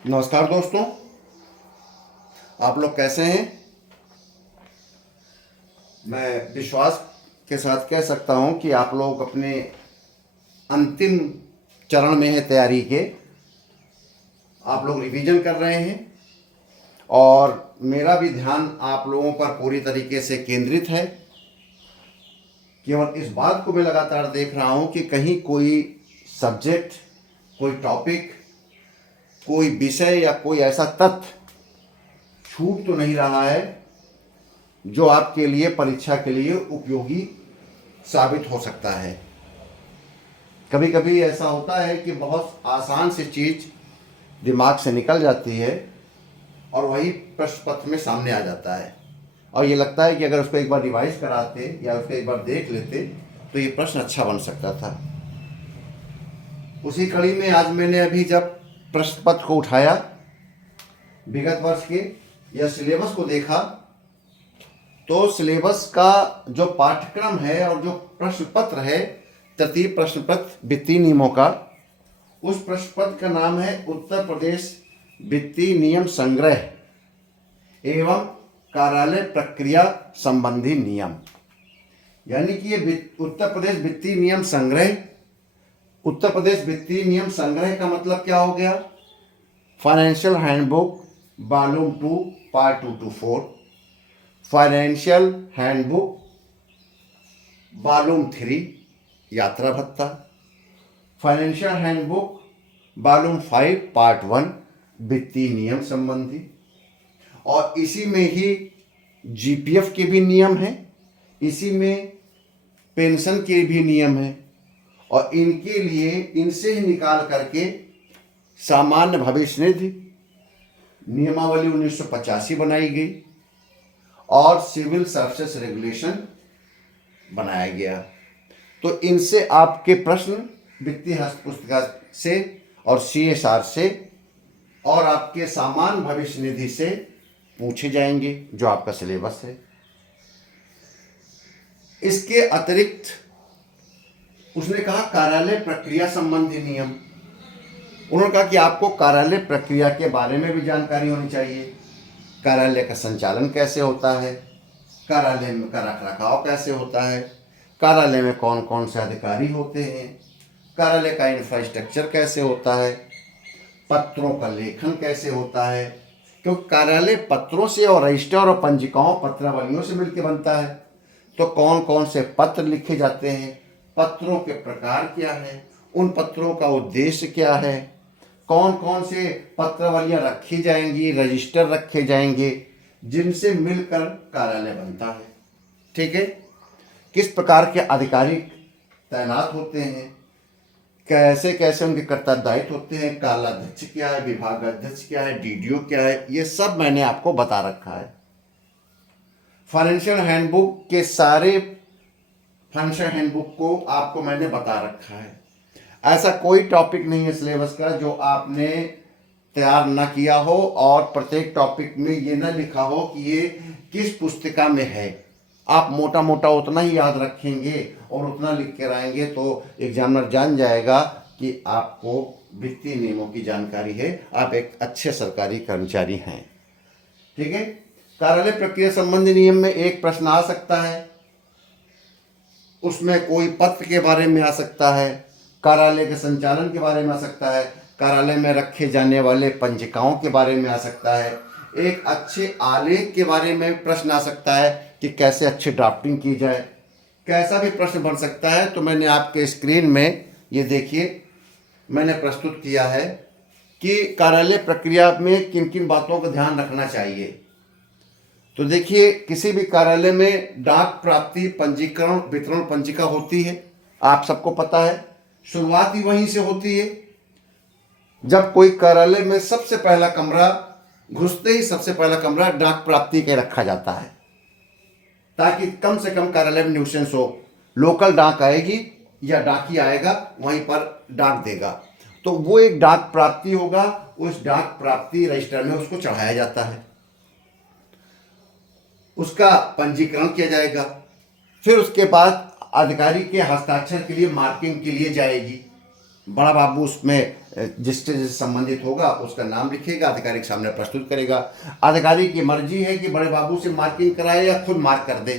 नमस्कार दोस्तों, आप लोग कैसे हैं। मैं विश्वास के साथ कह सकता हूं कि आप लोग अपने अंतिम चरण में हैं तैयारी के। आप लोग रिवीजन कर रहे हैं और मेरा भी ध्यान आप लोगों पर पूरी तरीके से केंद्रित है। केवल इस बात को मैं लगातार देख रहा हूं कि कहीं कोई सब्जेक्ट, कोई टॉपिक, कोई विषय या कोई ऐसा तथ्य छूट तो नहीं रहा है जो आपके लिए परीक्षा के लिए उपयोगी साबित हो सकता है। कभी कभी ऐसा होता है कि बहुत आसान सी चीज़ दिमाग से निकल जाती है और वही प्रश्न पत्र में सामने आ जाता है और ये लगता है कि अगर उसको एक बार रिवाइज कराते या उसको एक बार देख लेते तो ये प्रश्न अच्छा बन सकता था। उसी कड़ी में आज मैंने अभी जब प्रश्न पत्र को उठाया, विगत वर्ष के या सिलेबस को देखा, तो सिलेबस का जो पाठ्यक्रम है और जो प्रश्न पत्र है, तृतीय प्रश्न पत्र वित्तीय नियमों का, उस प्रश्न पत्र का नाम है उत्तर प्रदेश वित्तीय नियम संग्रह एवं कार्यालय प्रक्रिया संबंधी नियम। यानी कि ये उत्तर प्रदेश वित्तीय नियम संग्रह, उत्तर प्रदेश वित्तीय नियम संग्रह का मतलब क्या हो गया? Financial handbook volume 2 part 2 to 4, financial handbook volume 3 यात्रा भत्ता, फाइनेंशियल हैंडबुक वॉल्यूम 5 पार्ट 1 वित्तीय नियम संबंधी। और इसी में ही जीपीएफ के भी नियम हैं, इसी में पेंशन के भी नियम हैं और इनके लिए इनसे ही निकाल करके सामान्य भविष्य निधि नियमावली 1985 बनाई गई और सिविल सर्विसेज रेगुलेशन बनाया गया। तो इनसे आपके प्रश्न वित्तीय हस्त पुस्तिका से और सीएसआर से और आपके सामान्य भविष्य निधि से पूछे जाएंगे, जो आपका सिलेबस है। इसके अतिरिक्त उसने कहा कार्यालय प्रक्रिया संबंधी नियम। उन्होंने कहा कि आपको कार्यालय प्रक्रिया के बारे में भी जानकारी होनी चाहिए। कार्यालय का संचालन कैसे होता है, कार्यालय में का रखरखाव कैसे होता है, कार्यालय में कौन कौन से अधिकारी होते हैं, कार्यालय का इंफ्रास्ट्रक्चर कैसे होता है, पत्रों का लेखन कैसे होता है, क्योंकि कार्यालय पत्रों से और रजिस्टर और पंजिकाओं पत्रावलियों से मिलकर बनता है। तो कौन कौन से पत्र लिखे जाते हैं, पत्रों के प्रकार क्या है, उन पत्रों का उद्देश्य क्या है, कौन कौन से पत्रावलियाँ रखी जाएंगी, रजिस्टर रखे जाएंगे, जिनसे मिलकर कार्यालय बनता है। ठीक है, किस प्रकार के अधिकारी तैनात होते हैं, कैसे कैसे उनके कर्तव्य दायित्व होते हैं, कालाध्यक्ष क्या है, विभागाध्यक्ष क्या है, डीडीओ क्या है, ये सब मैंने आपको बता रखा है। फाइनेंशियल हैंडबुक के सारे फाइनेंशियल हैंडबुक को आपको मैंने बता रखा है। ऐसा कोई टॉपिक नहीं है सिलेबस का जो आपने तैयार ना किया हो और प्रत्येक टॉपिक में ये ना लिखा हो कि ये किस पुस्तिका में है। आप मोटा मोटा उतना ही याद रखेंगे और उतना लिख के आएंगे तो एग्जामिनर जान जाएगा कि आपको वित्तीय नियमों की जानकारी है, आप एक अच्छे सरकारी कर्मचारी हैं। ठीक है, कार्यालय प्रक्रिया संबंधी नियम में एक प्रश्न आ सकता है, उसमें कोई पत्र के बारे में आ सकता है, कार्यालय के संचालन के बारे में आ सकता है, कार्यालय में रखे जाने वाले पंजिकाओं के बारे में आ सकता है, एक अच्छे आलेख के बारे में प्रश्न आ सकता है कि कैसे अच्छी ड्राफ्टिंग की जाए, कैसा भी प्रश्न बन सकता है। तो मैंने आपके स्क्रीन में ये देखिए मैंने प्रस्तुत किया है कि कार्यालय प्रक्रिया में किन किन बातों का ध्यान रखना चाहिए। तो देखिए, किसी भी कार्यालय में डाक प्राप्ति पंजीकरण वितरण पंजिका होती है, आप सबको पता है, शुरुआत ही वहीं से होती है। जब कोई कार्यालय में सबसे पहला कमरा घुसते ही सबसे पहला कमरा डाक प्राप्ति के रखा जाता है ताकि कम से कम कार्यालय में न्यूसेंस हो। लोकल डाक आएगी या डाकी आएगा, वहीं पर डाक देगा, तो वो एक डाक प्राप्ति होगा, उस डाक प्राप्ति रजिस्टर में उसको चढ़ाया जाता है, उसका पंजीकरण किया जाएगा, फिर उसके बाद अधिकारी के हस्ताक्षर के लिए मार्किंग के लिए जाएगी। बड़ा बाबू उसमें जिससे संबंधित होगा उसका नाम लिखेगा, अधिकारी के सामने प्रस्तुत करेगा। अधिकारी की मर्जी है कि बड़े बाबू से मार्किंग कराए या खुद मार्क कर दे।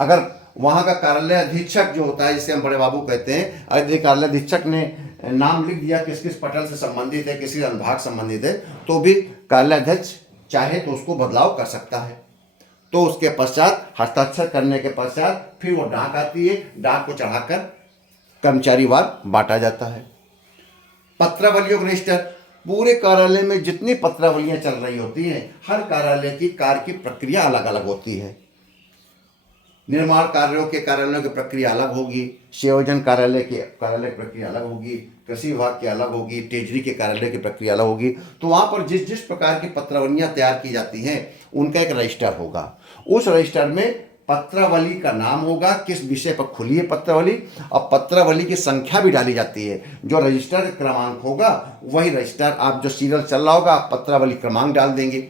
अगर वहाँ का कार्यालय अधीक्षक जो होता है, जिसे हम बड़े बाबू कहते हैं, अगर कार्यालय अधीक्षक ने नाम लिख दिया किस किस पटल से संबंधित है, किसी अनुभाग संबंधित है, तो भी कार्यालय अध्यक्ष चाहे तो उसको बदलाव कर सकता है। तो उसके पश्चात हस्ताक्षर करने के पश्चात फिर वो डाक आती है, डाक को चढ़ाकर कर्मचारीवार बांटा जाता है। पत्रावलियों का रजिस्टर, पूरे कार्यालय में जितनी पत्रावलियां चल रही होती हैं, हर कार्यालय की कार्य की प्रक्रिया अलग अलग होती है। निर्माण कार्यों के कार्यालयों की प्रक्रिया अलग होगी, संयोजन कार्यालय की प्रक्रिया अलग होगी, कृषि विभाग की अलग होगी, ट्रेजरी के कार्यालय की प्रक्रिया अलग होगी। तो वहाँ पर जिस जिस प्रकार की पत्रावलियाँ तैयार की जाती हैं उनका एक रजिस्टर होगा। उस रजिस्टर में पत्रावली का नाम होगा, किस विषय पर खुली है पत्रावली, और पत्रावली की संख्या भी डाली जाती है। जो रजिस्टर क्रमांक होगा वही रजिस्टर, आप जो सीरियल चल रहा होगा आप पत्रावली क्रमांक डाल देंगे,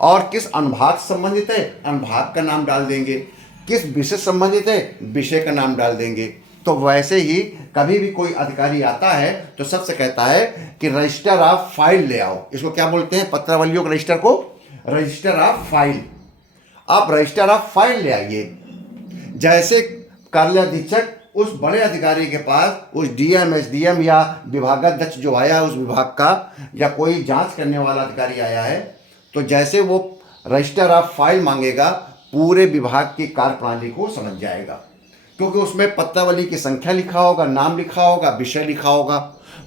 और किस अनुभाग से संबंधित है अनुभाग का नाम डाल देंगे, किस विषय संबंधित है विषय का नाम डाल देंगे। तो वैसे ही कभी भी कोई अधिकारी आता है तो सबसे कहता है कि रजिस्टर ऑफ फाइल ले आओ। इसको क्या बोलते हैं, पत्रावलियों के रजिस्टर को रजिस्टर ऑफ फाइल। आप रजिस्टर ऑफ फाइल ले आइए। जैसे कार्यालय अधीक्षक उस बड़े अधिकारी के पास उस डीएम, एसडीएम या विभागाध्यक्ष जो आया उस विभाग का, या कोई जांच करने वाला अधिकारी आया है, तो जैसे वो रजिस्टर ऑफ फाइल मांगेगा पूरे विभाग की कार्यप्रणाली को समझ जाएगा, क्योंकि उसमें पत्रावली की संख्या लिखा होगा, नाम लिखा होगा, विषय लिखा होगा।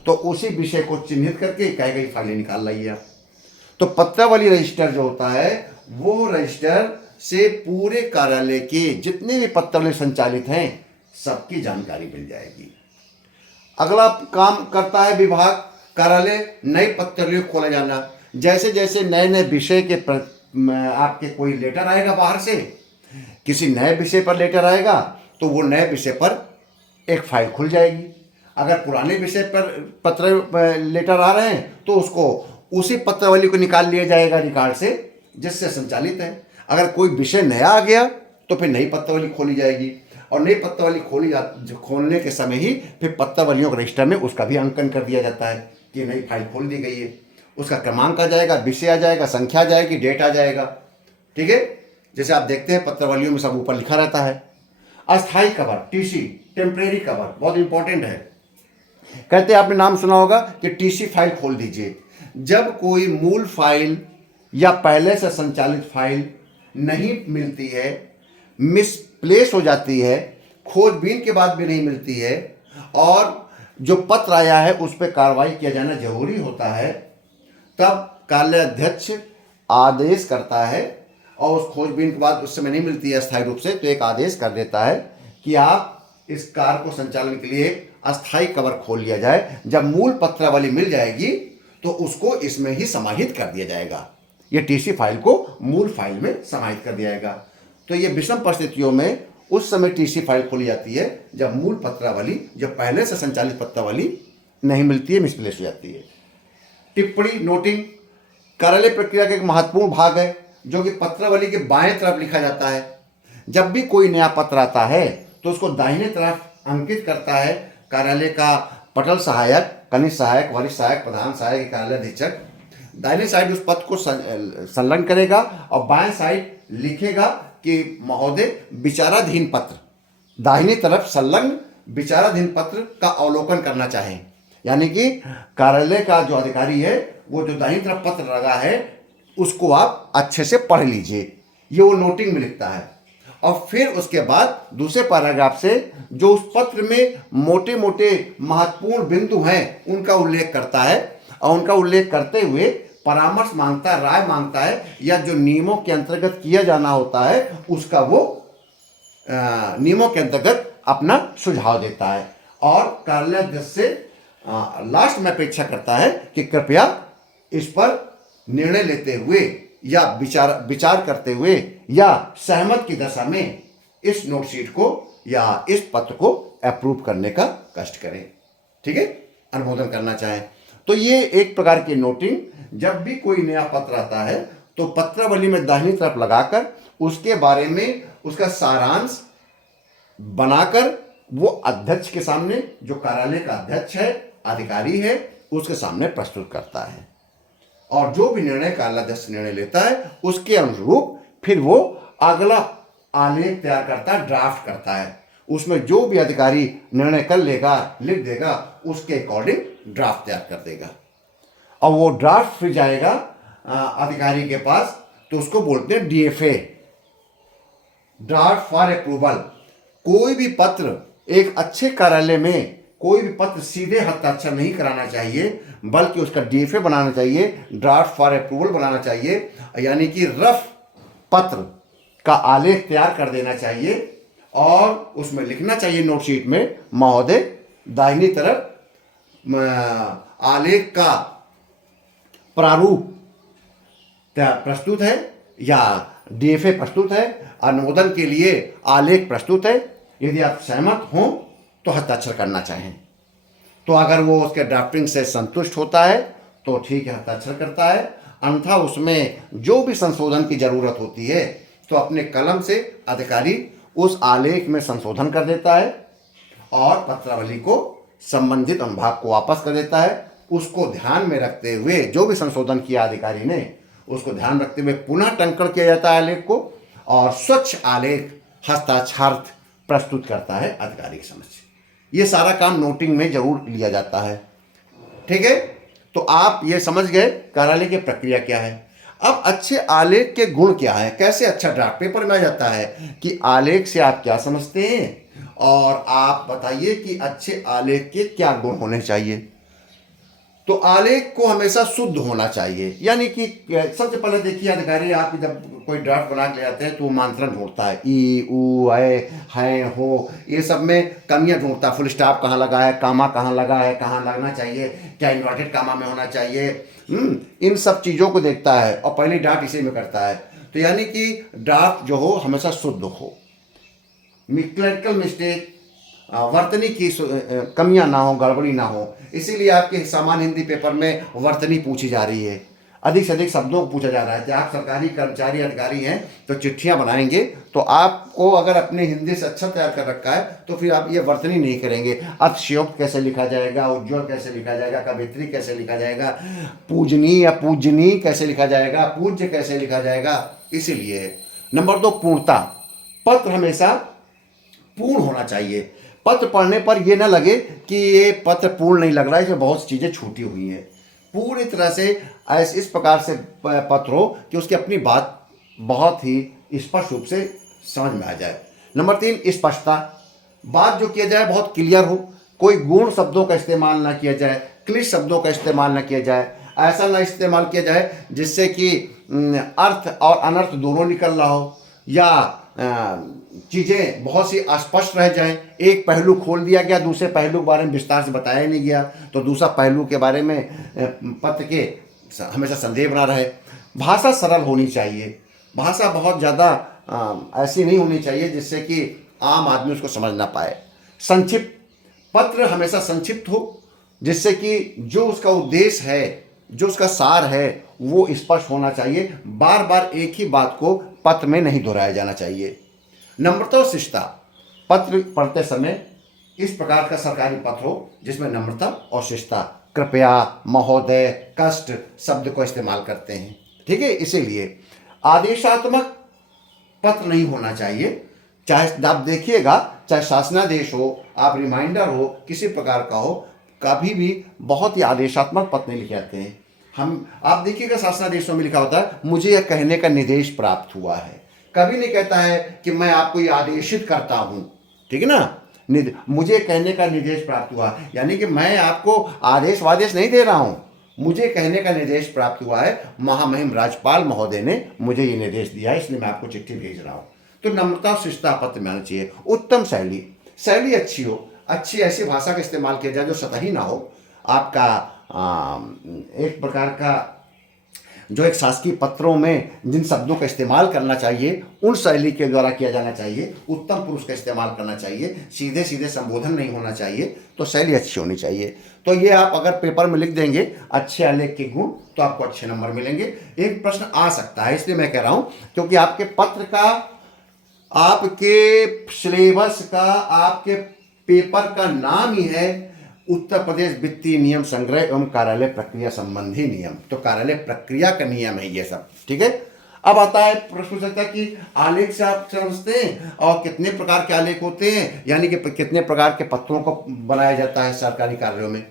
तो उसी विषय को चिन्हित करके कहेगा ये फाइलें निकाल लाइए आप। तो पत्रावली रजिस्टर जो होता है वो रजिस्टर से पूरे कार्यालय के जितने भी पत्रावली संचालित हैं सबकी जानकारी मिल जाएगी। अगला काम करता है विभाग कार्यालय, नई पत्रावली खोला जाना। जैसे जैसे नए नए विषय के आपके कोई लेटर आएगा बाहर से, किसी नए विषय पर लेटर आएगा तो वो नए विषय पर एक फाइल खुल जाएगी। अगर पुराने विषय पर पत्र लेटर आ रहे हैं तो उसको उसी पत्रावली को निकाल लिया जाएगा रिकॉर्ड से जिससे संचालित है। अगर कोई विषय नया आ गया तो फिर नई पत्रावली खोली जाएगी, और नई पत्रावली खोलने के समय ही फिर पत्रावलियों के रजिस्टर में उसका भी अंकन कर दिया जाता है कि नई फाइल खोल दी गई है। उसका क्रमांक आ जाएगा, विषय आ जाएगा, संख्या आ जाएगी, डेट आ जाएगा। ठीक है, जैसे आप देखते हैं पत्रावलियों में सब ऊपर लिखा रहता है। अस्थायी कवर, टीसी, टेम्परेरी कवर, बहुत इंपॉर्टेंट है। कहते हैं आपने नाम सुना होगा कि टीसी फाइल खोल दीजिए। जब कोई मूल फाइल या पहले से संचालित फाइल नहीं मिलती है, मिसप्लेस हो जाती है, खोजबीन के बाद भी नहीं मिलती है, और जो पत्र आया है उस पर कार्रवाई किया जाना जरूरी होता है, तब कार्यालय अध्यक्ष आदेश करता है, और उस खोजबीन के बाद उस समय नहीं मिलती है अस्थायी रूप से, तो एक आदेश कर देता है कि आप इस कार्य को संचालन के लिए अस्थायी कवर खोल लिया जाए। जब मूल पत्रावली मिल जाएगी तो उसको इसमें ही समाहित कर दिया जाएगा, ये टीसी फाइल को मूल फाइल में समाहित कर दिया जाएगा। तो ये विषम परिस्थितियों में उस समय टीसी फाइल खोली जाती है जब मूल पत्रावली, जब पहले से संचालित पत्रावली नहीं मिलती है, मिसप्लेस हो जाती है। टिप्पणी, नोटिंग कार्यालय प्रक्रिया का एक महत्वपूर्ण भाग है जो कि पत्रावली के बाएं तरफ लिखा जाता है। जब भी कोई नया पत्र आता है तो उसको दाहिने तरफ अंकित करता है कार्यालय का पटल सहायक, कनिष्ठ सहायक, वरिष्ठ सहायक, प्रधान सहायक, कार्यालय अधीक्षक। दाहिने साइड उस पत्र को संलग्न करेगा और बाएं साइड लिखेगा कि महोदय विचाराधीन पत्र, दाहिनी तरफ संलग्न विचाराधीन पत्र का अवलोकन करना चाहें। यानी कि कार्यालय का जो अधिकारी है वो जो दाहिनी तरफ पत्र लगा है उसको आप अच्छे से पढ़ लीजिए, ये वो नोटिंग में लिखता है। और फिर उसके बाद दूसरे पैराग्राफ से जो उस पत्र में मोटे मोटे महत्वपूर्ण बिंदु हैं उनका उल्लेख करता है, और उनका उल्लेख करते हुए परामर्श मांगता है, राय मांगता है, या जो नियमों के अंतर्गत किया जाना होता है उसका वो नियमों के अंतर्गत अपना सुझाव देता है। और कार्यालय अध्यक्ष से लास्ट में अपेक्षा करता है कि कृपया इस पर निर्णय लेते हुए या विचार करते हुए या सहमत की दशा में इस नोटशीट को या इस पत्र को अप्रूव करने का कष्ट करें। ठीक है, अनुमोदन करना चाहें। तो ये एक प्रकार की नोटिंग, जब भी कोई नया पत्र आता है तो पत्रावली में दाहिनी तरफ लगाकर उसके बारे में उसका सारांश बनाकर वो अध्यक्ष के सामने, जो कार्यालय का अध्यक्ष है, अधिकारी है, उसके सामने प्रस्तुत करता है। और जो भी निर्णय कार्यालयाध्यक्ष निर्णय लेता है उसके अनुरूप फिर वो अगला आलेख तैयार करता है, ड्राफ्ट करता है। उसमें जो भी अधिकारी निर्णय कर लेगा, लिख देगा, उसके अकॉर्डिंग ड्राफ्ट तैयार कर देगा। और वो ड्राफ्ट फिर जाएगा अधिकारी के पास, तो उसको बोलते हैं डीएफए, ड्राफ्ट फॉर अप्रूवल। कोई भी पत्र, एक अच्छे कार्यालय में कोई भी पत्र सीधे हस्ताक्षर नहीं कराना चाहिए, बल्कि उसका डीएफए बनाना चाहिए, ड्राफ्ट फॉर अप्रूवल बनाना चाहिए, यानी कि रफ पत्र का आलेख तैयार कर देना चाहिए और उसमें लिखना चाहिए नोटशीट में, महोदय दाहिनी तरफ आलेख का प्रारूप प्रस्तुत है या डीएफए प्रस्तुत है, अनुमोदन के लिए आलेख प्रस्तुत है। यदि आप सहमत हों तो हस्ताक्षर करना चाहें, तो अगर वो उसके ड्राफ्टिंग से संतुष्ट होता है तो ठीक है, हस्ताक्षर करता है। अन्यथा उसमें जो भी संशोधन की जरूरत होती है तो अपने कलम से अधिकारी उस आलेख में संशोधन कर देता है और पत्रावली को संबंधित अनुभाग को वापस कर देता है। उसको ध्यान में रखते हुए, जो भी संशोधन किया अधिकारी ने, उसको ध्यान रखते हुए पुनः टंकण किया जाता है आलेख को, और स्वच्छ आलेख हस्ताक्षरार्थ प्रस्तुत करता है अधिकारी के समक्ष। ये सारा काम नोटिंग में जरूर लिया जाता है। ठीक है, तो आप ये समझ गए कार्यालय की प्रक्रिया क्या है। अब अच्छे आलेख के गुण क्या है, कैसे अच्छा ड्राफ्ट पेपर में आ जाता है, कि आलेख से आप क्या समझते हैं और आप बताइए कि अच्छे आलेख के क्या गुण होने चाहिए। तो आलेख को हमेशा शुद्ध होना चाहिए, यानी कि सबसे पहले देखिए अधिकारी आप जब कोई ड्राफ्ट बना के ले जाते हैं तो मात्रा ढूंढता है, ई ऊ ऐ हैं हो, ये सब में कमियां ढूंढता है। फुल स्टॉप कहाँ लगा है, कामा कहाँ लगा है, कहाँ लगना चाहिए, क्या इन्वर्टेड कामा में होना चाहिए, इन सब चीज़ों को देखता है और पहले ड्राफ्ट इसी में करता है। तो यानी कि ड्राफ्ट जो हो हमेशा शुद्ध हो, क्लरिकल मिस्टेक, वर्तनी की कमियां ना हो, गड़बड़ी ना हो। इसीलिए आपके सामान्य हिंदी पेपर में वर्तनी पूछी जा रही है, अधिक से अधिक शब्दों को पूछा जा रहा है। आप सरकारी कर्मचारी अधिकारी हैं तो चिट्ठियां बनाएंगे तो आपको अगर अपने हिंदी से अच्छा तैयार कर रखा है तो फिर आप ये वर्तनी नहीं करेंगे। अतिशयोक्त कैसे लिखा जाएगा, उज्ज्वल कैसे लिखा जाएगा, कवित्री कैसे लिखा जाएगा, पूजनीय या पूजनी कैसे लिखा जाएगा, पूज्य कैसे लिखा जाएगा। इसीलिए नंबर 2, पूर्णता। पत्र हमेशा पूर्ण होना चाहिए। पत्र पढ़ने पर यह ना लगे कि ये पत्र पूर्ण नहीं लग रहा है, इसमें बहुत सी चीज़ें छूटी हुई हैं। पूरी तरह से इस प्रकार से पत्र हो कि उसकी अपनी बात बहुत ही स्पष्ट रूप से समझ में आ जाए। नंबर 3, स्पष्टता। बात जो किया जाए बहुत क्लियर हो, कोई गूढ़ शब्दों का इस्तेमाल ना किया जाए, क्लिष्ट शब्दों का इस्तेमाल ना किया जाए, ऐसा ना इस्तेमाल किया जाए जिससे कि अर्थ और अनर्थ दोनों निकल रहा हो, या चीज़ें बहुत सी अस्पष्ट रह जाएं। एक पहलू खोल दिया गया, दूसरे पहलू के बारे में विस्तार से बताया नहीं गया, तो दूसरा पहलू के बारे में पत्र के हमेशा संदेह बना रहे। भाषा सरल होनी चाहिए, भाषा बहुत ज़्यादा ऐसी नहीं होनी चाहिए जिससे कि आम आदमी उसको समझ ना पाए। संक्षिप्त, पत्र हमेशा संक्षिप्त हो जिससे कि जो उसका उद्देश्य है, जो उसका सार है वो स्पष्ट होना चाहिए। बार बार एक ही बात को पत्र में नहीं दोहराया जाना चाहिए। नम्रता और शिष्टता। पत्र पढ़ते समय इस प्रकार का सरकारी पत्र हो जिसमें नम्रता और शिष्टता, कृपया, महोदय, कष्ट शब्द को इस्तेमाल करते हैं। ठीक है, इसीलिए आदेशात्मक पत्र नहीं होना चाहिए। चाहे आप देखिएगा, चाहे शासनादेश हो, आप रिमाइंडर हो, किसी प्रकार का हो, कभी भी बहुत ही आदेशात्मक पत्र नहीं लिखे जाते हैं। आप देखिएगा शासनादेशों में लिखा होता है मुझे यह कहने का निर्देश प्राप्त हुआ है, कभी नहीं कहता है कि मैं आपको ये आदेशित करता हूँ। ठीक है ना, मुझे कहने का निर्देश प्राप्त हुआ, यानी कि मैं आपको आदेश वादेश नहीं दे रहा हूँ, मुझे कहने का निर्देश प्राप्त हुआ है, महामहिम राज्यपाल महोदय ने मुझे ये निर्देश दिया है, इसलिए मैं आपको चिट्ठी भेज रहा हूँ। तो नम्रता शिष्टता पत्र में आना चाहिए। उत्तम शैली, शैली अच्छी हो, अच्छी ऐसी भाषा का इस्तेमाल किया जाए जो सतही ना हो। आपका एक प्रकार का जो एक शासकीय पत्रों में जिन शब्दों का इस्तेमाल करना चाहिए उन शैली के द्वारा किया जाना चाहिए। उत्तम पुरुष का इस्तेमाल करना चाहिए, सीधे सीधे संबोधन नहीं होना चाहिए, तो शैली अच्छी होनी चाहिए। तो ये आप अगर पेपर में लिख देंगे अच्छे आलेख के गुण तो आपको अच्छे नंबर मिलेंगे। एक प्रश्न आ सकता है, इसलिए मैं कह रहा हूँ क्योंकि आपके पत्र का, आपके सिलेबस का, आपके पेपर का नाम ही है उत्तर प्रदेश वित्तीय नियम संग्रह एवं कार्यालय प्रक्रिया संबंधी नियम। तो कार्यालय प्रक्रिया का नियम है ये सब, ठीक है। अब आता है प्रश्न पूछ सकता है कि आलेख से आप समझते हैं और कितने प्रकार के आलेख होते हैं, यानी कि कितने प्रकार के पत्रों को बनाया जाता है सरकारी कार्यों में।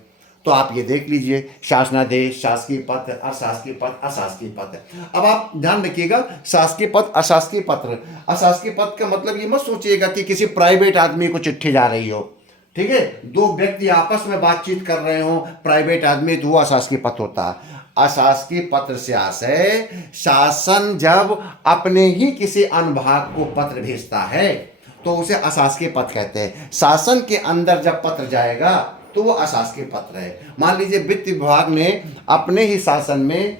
तो आप ये देख लीजिए, शासनादेश, शासकीय पत्र, अशासकीय पत्र, अशासकीय पत्र। अब आप ध्यान रखिएगा, शासकीय पत्र, अशासकीय पत्र। अशासकीय पत्र का मतलब ये मत सोचिएगा कि किसी प्राइवेट आदमी को चिट्ठी जा रही हो, ठीक है। दो व्यक्ति आपस में बातचीत कर रहे हो, प्राइवेट आदमी, तो वो अशासकीय पत्र होता है। अशासकीय पत्र से आशय शासन जब अपने ही किसी अनुभाग को पत्र भेजता है तो उसे अशासकीय पत्र कहते हैं। शासन के अंदर जब पत्र जाएगा तो वो अशासकीय पत्र है। मान लीजिए वित्त विभाग ने अपने ही शासन में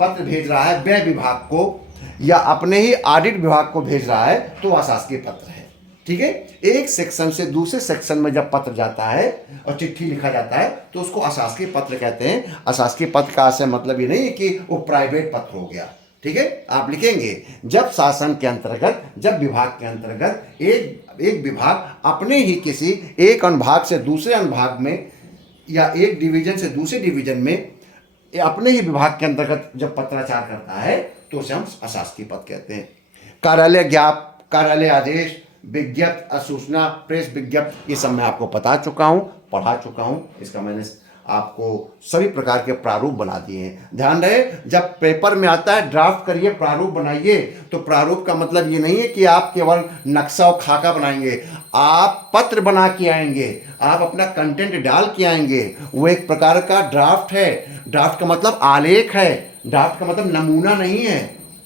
पत्र भेज रहा है व्यय विभाग को, या अपने ही ऑडिट विभाग को भेज रहा है, तो अशासकीय पत्र है, ठीक है। एक सेक्शन से दूसरे सेक्शन में जब पत्र जाता है और चिट्ठी लिखा जाता है तो उसको अशासकीय पत्र कहते हैं। अशासकीय पत्र का आशय मतलब ये नहीं है कि वो प्राइवेट पत्र हो गया, ठीक है। आप लिखेंगे जब शासन के अंतर्गत, जब विभाग के अंतर्गत एक विभाग अपने ही किसी एक अनुभाग से दूसरे अनुभाग में या एक डिवीजन से दूसरे डिवीजन में अपने ही विभाग के अंतर्गत जब पत्राचार करता है तो उसे हम अशासकीय पत्र कहते हैं। कार्यालय ज्ञापन, कार्यालय आदेश, विज्ञप्ति, अधिसूचना, प्रेस विज्ञप्ति, ये सब मैं आपको बता चुका हूँ, पढ़ा चुका हूँ। इसका मैंने आपको सभी प्रकार के प्रारूप बना दिए हैं। ध्यान रहे, जब पेपर में आता है ड्राफ्ट करिए, प्रारूप बनाइए, तो प्रारूप का मतलब ये नहीं है कि आप केवल नक्शा और खाका बनाएंगे। आप पत्र बना के आएंगे, आप अपना कंटेंट डाल के आएंगे। वो एक प्रकार का ड्राफ्ट है। ड्राफ्ट का मतलब आलेख है, ड्राफ्ट का मतलब नमूना नहीं है,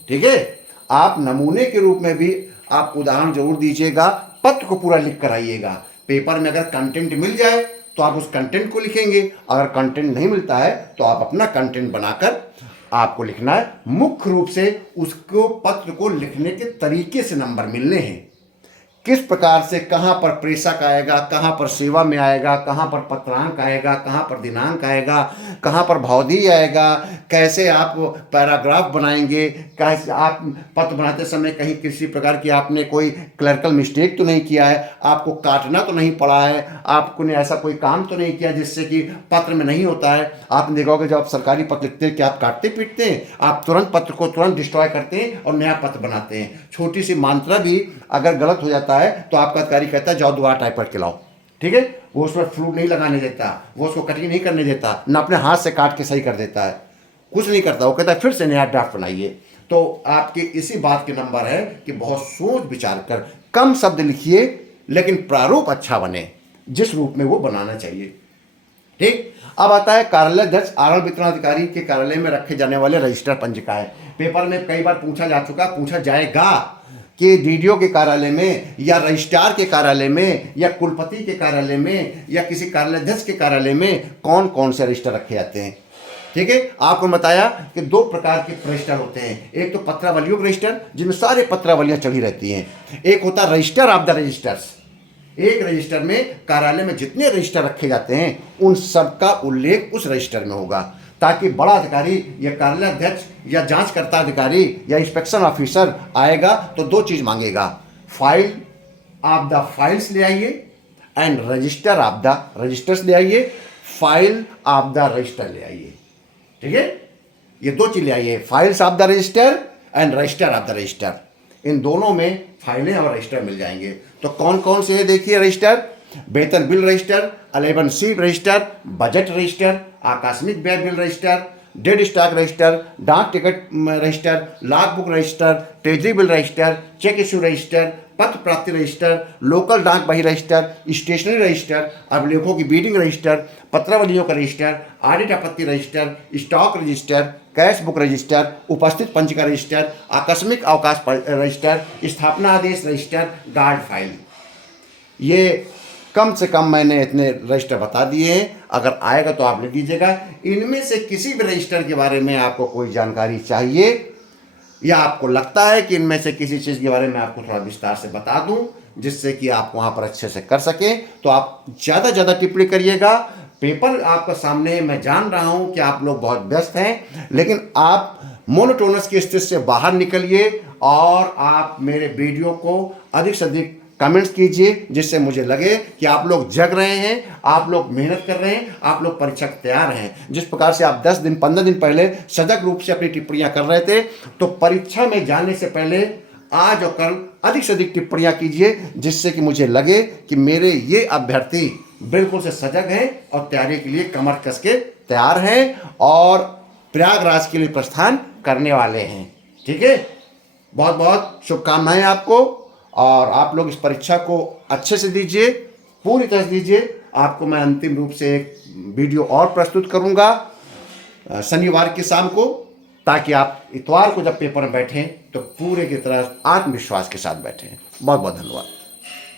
ठीक है। आप नमूने के रूप में भी आप उदाहरण जरूर दीजिएगा, पत्र को पूरा लिख कर आइएगा। पेपर में अगर कंटेंट मिल जाए तो आप उस कंटेंट को लिखेंगे, अगर कंटेंट नहीं मिलता है तो आप अपना कंटेंट बनाकर आपको लिखना है। मुख्य रूप से उसको, पत्र को लिखने के तरीके से नंबर मिलने हैं। किस प्रकार से, कहाँ पर प्रेषक आएगा, कहाँ पर सेवा में आएगा, कहाँ पर पत्रांक आएगा, कहाँ पर दिनांक आएगा, कहाँ पर भावधी आएगा, कैसे आप पैराग्राफ बनाएंगे, कैसे आप पत्र बनाते समय कहीं किसी प्रकार की आपने कोई क्लर्कल मिस्टेक तो नहीं किया है, आपको काटना तो नहीं पड़ा है, आपको ने ऐसा कोई काम तो नहीं किया जिससे कि पत्र में नहीं होता है। आपने देखा होगा जब आप सरकारी पत्र लिखते हैं कि आप काटते पीटते हैं, आप तुरंत पत्र को तुरंत डिस्ट्रॉय करते हैं और नया पत्र बनाते हैं। छोटी सी मात्रा भी अगर गलत हो जाता है तो आपका अधिकारी कहता है जाओ दोबारा टाइप करके लाओ, ठीक है। वो उसमें फ्लूट नहीं लगाने देता, वो उसको कटिंग नहीं करने देता, ना अपने हाथ से काट के सही कर देता है, कुछ नहीं करता। वो कहता है फिर से नया ड्राफ्ट बनाइए। तो आपके इसी बात के नंबर है कि बहुत सोच विचार कर कम शब्द लिखिए, लेकिन प्रारूप अच्छा बने जिस रूप में वो बनाना चाहिए, ठीक। अब आता है कार्यालय अध्यक्ष आरण वितरण अधिकारी के कार्यालय में रखे जाने वाले रजिस्टर पंजिकाएं। पेपर में कई बार पूछा जा चुका, पूछा जाएगा कि डीडीओ के कार्यालय में या रजिस्ट्रार के कार्यालय में या कुलपति के कार्यालय में या किसी कार्यालय अध्यक्ष के कार्यालय में कौन कौन से रजिस्टर रखे जाते हैं, ठीक है। आपको बताया कि दो प्रकार के रजिस्टर होते हैं। एक तो पत्रावलियों के रजिस्टर जिनमें सारे पत्रावलियां चढ़ी रहती हैं, एक होता है रजिस्टर ऑफ द रजिस्टर्स। एक रजिस्टर में कार्यालय में जितने रजिस्टर रखे जाते हैं उन सब का उल्लेख उस रजिस्टर में होगा, ताकि बड़ा अधिकारी या कार्यालय अध्यक्ष या जांचकर्ता अधिकारी या इंस्पेक्शन ऑफिसर आएगा तो दो चीज मांगेगा, फाइल ऑफ द फाइल्स ले आइए and register of the registers ले आइए, फाइल ऑफ द रजिस्टर ले आइए, ठीक है। ये दो चीज ले आइए, files of the register and register of the register. इन दोनों में फाइलें और रजिस्टर मिल जाएंगे। तो कौन कौन से है देखिए रजिस्टर, वेतन बिल रजिस्टर, अलेवन रजिस्टर, बजट रजिस्टर, आकस्मिक व्यय bill register, dead stock register, डाक टिकट रजिस्टर, लाख book register, treasury bill register, cheque issue register, पत्र प्राप्ति रजिस्टर, लोकल डाक बही रजिस्टर, स्टेशनरी रजिस्टर, अभिलेखों की बीडिंग रजिस्टर, पत्रावलियों का रजिस्टर, ऑडिट आपत्ति register, stock register, cash book register, उपस्थित पंजिका रजिस्टर, आकस्मिक अवकाश रजिस्टर, स्थापना आदेश रजिस्टर, गार्ड फाइल। ये कम से कम मैंने इतने रजिस्टर बता दिए हैं, अगर आएगा तो आप लिख दीजिएगा। इनमें से किसी भी रजिस्टर के बारे में आपको कोई जानकारी चाहिए या आपको लगता है कि इनमें से किसी चीज़ के बारे में आपको थोड़ा विस्तार से बता दूं जिससे कि आप वहाँ पर अच्छे से कर सकें, तो आप ज़्यादा ज़्यादा टिप्पणी करिएगा। पेपर आपके सामने, मैं जान रहा हूँ कि आप लोग बहुत व्यस्त हैं, लेकिन आप मोनोटोनस की स्थिति से बाहर निकलिए और आप मेरे वीडियो को अधिक से अधिक कमेंट्स कीजिए, जिससे मुझे लगे कि आप लोग जग रहे हैं, आप लोग मेहनत कर रहे हैं, आप लोग परीक्षा के तैयार हैं। जिस प्रकार से आप 10 दिन 15 दिन पहले सजग रूप से अपनी टिप्पणियां कर रहे थे, तो परीक्षा में जाने से पहले आज और कल अधिक से अधिक टिप्पणियां कीजिए, जिससे कि मुझे लगे कि मेरे ये अभ्यर्थी बिल्कुल से सजग हैं और तैयारी के लिए कमर कस के तैयार हैं और प्रयागराज के लिए प्रस्थान करने वाले हैं। ठीक है, बहुत बहुत शुभकामनाएं आपको, और आप लोग इस परीक्षा को अच्छे से दीजिए, पूरी तरह से दीजिए। आपको मैं अंतिम रूप से एक वीडियो और प्रस्तुत करूंगा शनिवार की शाम को, ताकि आप इतवार को जब पेपर में बैठें तो पूरे की तरह आत्मविश्वास के साथ बैठें। बहुत बहुत धन्यवाद।